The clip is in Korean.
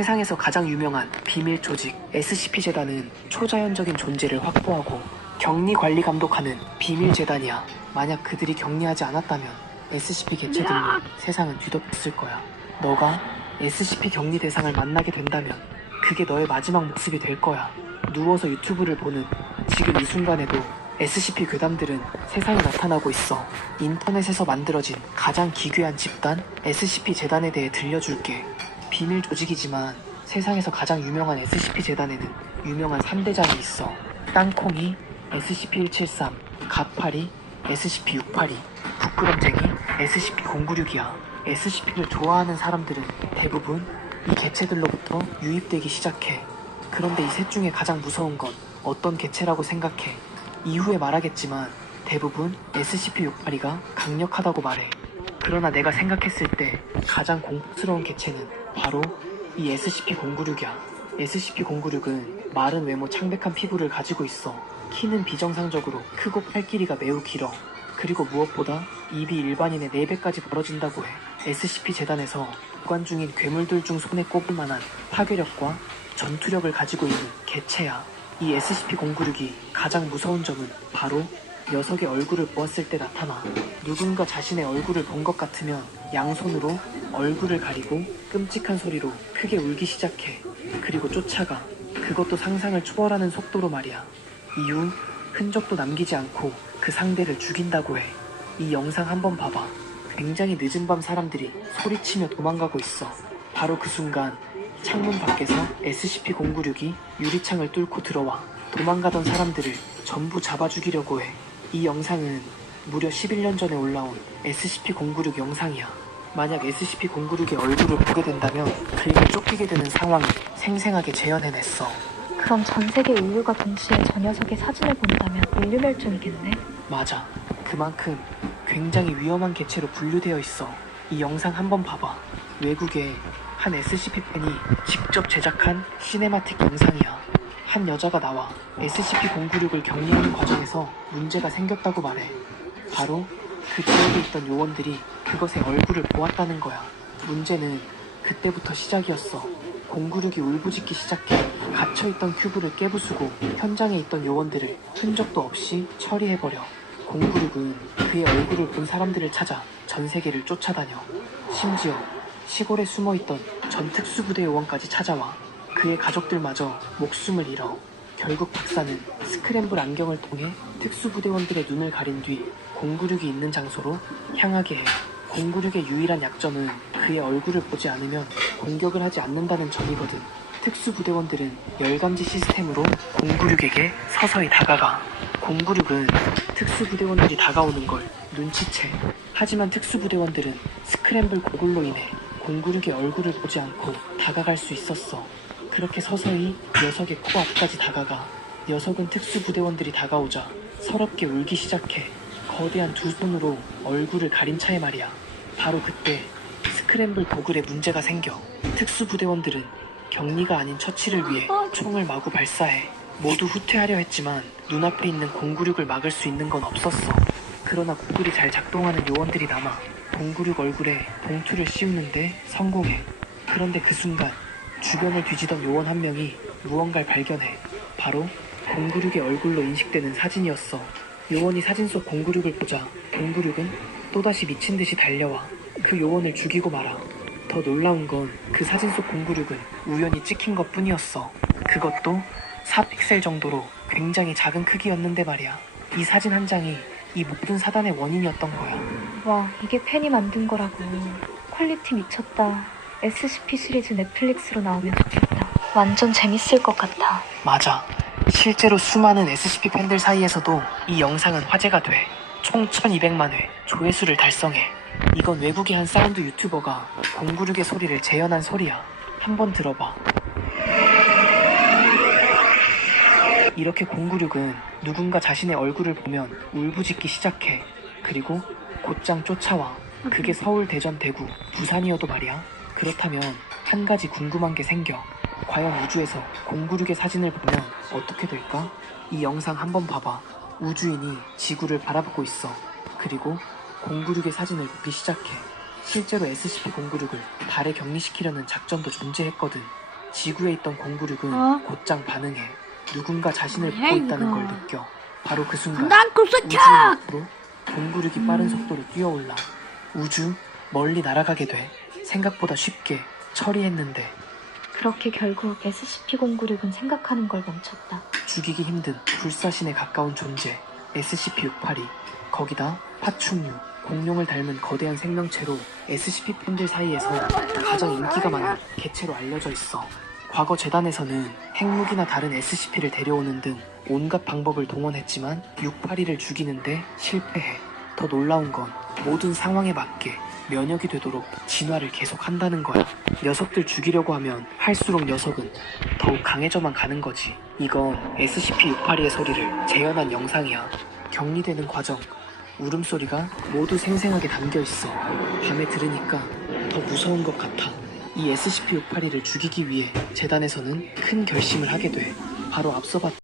세상에서 가장 유명한 비밀 조직 SCP-재단은 초자연적인 존재를 확보하고 격리 관리 감독하는 비밀 재단이야. 만약 그들이 격리하지 않았다면 SCP 개체들로 세상은 뒤덮였을 거야. 너가 SCP 격리 대상을 만나게 된다면 그게 너의 마지막 모습이 될 거야. 누워서 유튜브를 보는 지금 이 순간에도 SCP 괴담들은 세상에 나타나고 있어. 인터넷에서 만들어진 가장 기괴한 집단 SCP 재단에 대해 들려줄게. 비밀 조직이지만 세상에서 가장 유명한 SCP 재단에는 유명한 3대장이 있어. 땅콩이 SCP-173, 가파리 SCP-682, 부끄럼쟁이 SCP-096이야. SCP를 좋아하는 사람들은 대부분 이 개체들로부터 유입되기 시작해. 그런데 이 셋 중에 가장 무서운 건 어떤 개체라고 생각해? 이후에 말하겠지만 대부분 SCP-682가 강력하다고 말해. 그러나 내가 생각했을 때 가장 공포스러운 개체는 바로 이 SCP-096이야. SCP-096은 마른 외모 창백한 피부를 가지고 있어. 키는 비정상적으로 크고 팔 길이가 매우 길어. 그리고 무엇보다 입이 일반인의 4배까지 벌어진다고 해. SCP-재단에서 보관 중인 괴물들 중 손에 꼽을 만한 파괴력과 전투력을 가지고 있는 개체야. 이 SCP-096이 가장 무서운 점은 바로 녀석의 얼굴을 보았을 때 나타나. 누군가 자신의 얼굴을 본 것 같으면 양손으로 얼굴을 가리고 끔찍한 소리로 크게 울기 시작해. 그리고 쫓아가. 그것도 상상을 초월하는 속도로 말이야. 이후 흔적도 남기지 않고 그 상대를 죽인다고 해. 이 영상 한번 봐봐. 굉장히 늦은 밤 사람들이 소리치며 도망가고 있어. 바로 그 순간 창문 밖에서 SCP-096이 유리창을 뚫고 들어와 도망가던 사람들을 전부 잡아 죽이려고 해. 이 영상은 무려 11년 전에 올라온 SCP-096 영상이야. 만약 SCP-096의 얼굴을 보게 된다면 그에게 쫓기게 되는 상황을 생생하게 재현해냈어. 그럼 전 세계 인류가 동시에 저 녀석의 사진을 본다면 인류 멸종이겠네? 맞아. 그만큼 굉장히 위험한 개체로 분류되어 있어. 이 영상 한번 봐봐. 외국의 한 SCP 팬이 직접 제작한 시네마틱 영상이야. 한 여자가 나와 SCP-096을 격리하는 과정에서 문제가 생겼다고 말해. 바로 그 지역에 있던 요원들이 그것의 얼굴을 보았다는 거야. 문제는 그때부터 시작이었어. 096이 울부짖기 시작해 갇혀있던 큐브를 깨부수고 현장에 있던 요원들을 흔적도 없이 처리해버려. 096은 그의 얼굴을 본 사람들을 찾아 전 세계를 쫓아다녀. 심지어 시골에 숨어있던 전 특수부대 요원까지 찾아와. 그의 가족들마저 목숨을 잃어. 결국 박사는 스크램블 안경을 통해 특수부대원들의 눈을 가린 뒤 096이 있는 장소로 향하게 해. 096의 유일한 약점은 그의 얼굴을 보지 않으면 공격을 하지 않는다는 점이거든. 특수부대원들은 열감지 시스템으로 096에게 서서히 다가가. 096은 특수부대원들이 다가오는 걸 눈치채. 하지만 특수부대원들은 스크램블 고글로 인해 096의 얼굴을 보지 않고 다가갈 수 있었어. 그렇게 서서히 녀석의 코앞까지 다가가. 녀석은 특수부대원들이 다가오자 서럽게 울기 시작해. 거대한 두 손으로 얼굴을 가린 차에 말이야. 바로 그때 스크램블 고글에 문제가 생겨. 특수부대원들은 격리가 아닌 처치를 위해 총을 마구 발사해. 모두 후퇴하려 했지만 눈앞에 있는 096을 막을 수 있는 건 없었어. 그러나 고글이 잘 작동하는 요원들이 남아 096 얼굴에 봉투를 씌우는데 성공해. 그런데 그 순간 주변을 뒤지던 요원 한 명이 무언가를 발견해. 바로 096의 얼굴로 인식되는 사진이었어. 요원이 사진 속 096을 보자 096은 또다시 미친 듯이 달려와 그 요원을 죽이고 말아. 더 놀라운 건 그 사진 속 096은 우연히 찍힌 것 뿐이었어. 그것도 4픽셀 정도로 굉장히 작은 크기였는데 말이야. 이 사진 한 장이 이 모든 사단의 원인이었던 거야. 와, 이게 팬이 만든 거라고. 퀄리티 미쳤다. SCP 시리즈 넷플릭스로 나오면 좋겠다. 완전 재밌을 것 같아. 맞아. 실제로 수많은 SCP 팬들 사이에서도 이 영상은 화제가 돼. 총 1200만 회 조회수를 달성해. 이건 외국의 한 사운드 유튜버가 096의 소리를 재현한 소리야. 한번 들어봐. 이렇게 096은 누군가 자신의 얼굴을 보면 울부짖기 시작해. 그리고 곧장 쫓아와. 그게 서울, 대전, 대구, 부산이어도 말이야. 그렇다면 한 가지 궁금한 게 생겨. 과연 우주에서 096의 사진을 보면 어떻게 될까? 이 영상 한번 봐봐. 우주인이 지구를 바라보고 있어. 그리고 096의 사진을 보기 시작해. 실제로 SCP-096을 달에 격리시키려는 작전도 존재했거든. 지구에 있던 096은 곧장 반응해 누군가 자신을 보고 있다는 걸 느껴. 바로 그 순간 우주 옆으로 096이 빠른 속도로 뛰어올라 우주 멀리 날아가게 돼. 생각보다 쉽게 처리했는데 그렇게 결국 SCP-096은 생각하는 걸 멈췄다. 죽이기 힘든 불사신에 가까운 존재 SCP-682. 거기다 파충류, 공룡을 닮은 거대한 생명체로 SCP 팬들 사이에서 가장 인기가 많은 개체로 알려져 있어. 과거 재단에서는 핵무기나 다른 SCP를 데려오는 등 온갖 방법을 동원했지만 682를 죽이는데 실패해. 더 놀라운 건 모든 상황에 맞게 면역이 되도록 진화를 계속한다는 거야. 녀석들 죽이려고 하면 할수록 녀석은 더욱 강해져만 가는 거지. 이건 SCP-682의 소리를 재현한 영상이야. 격리되는 과정, 울음소리가 모두 생생하게 담겨있어. 밤에 들으니까 더 무서운 것 같아. 이 SCP-682를 죽이기 위해 재단에서는 큰 결심을 하게 돼. 바로 앞서 봤던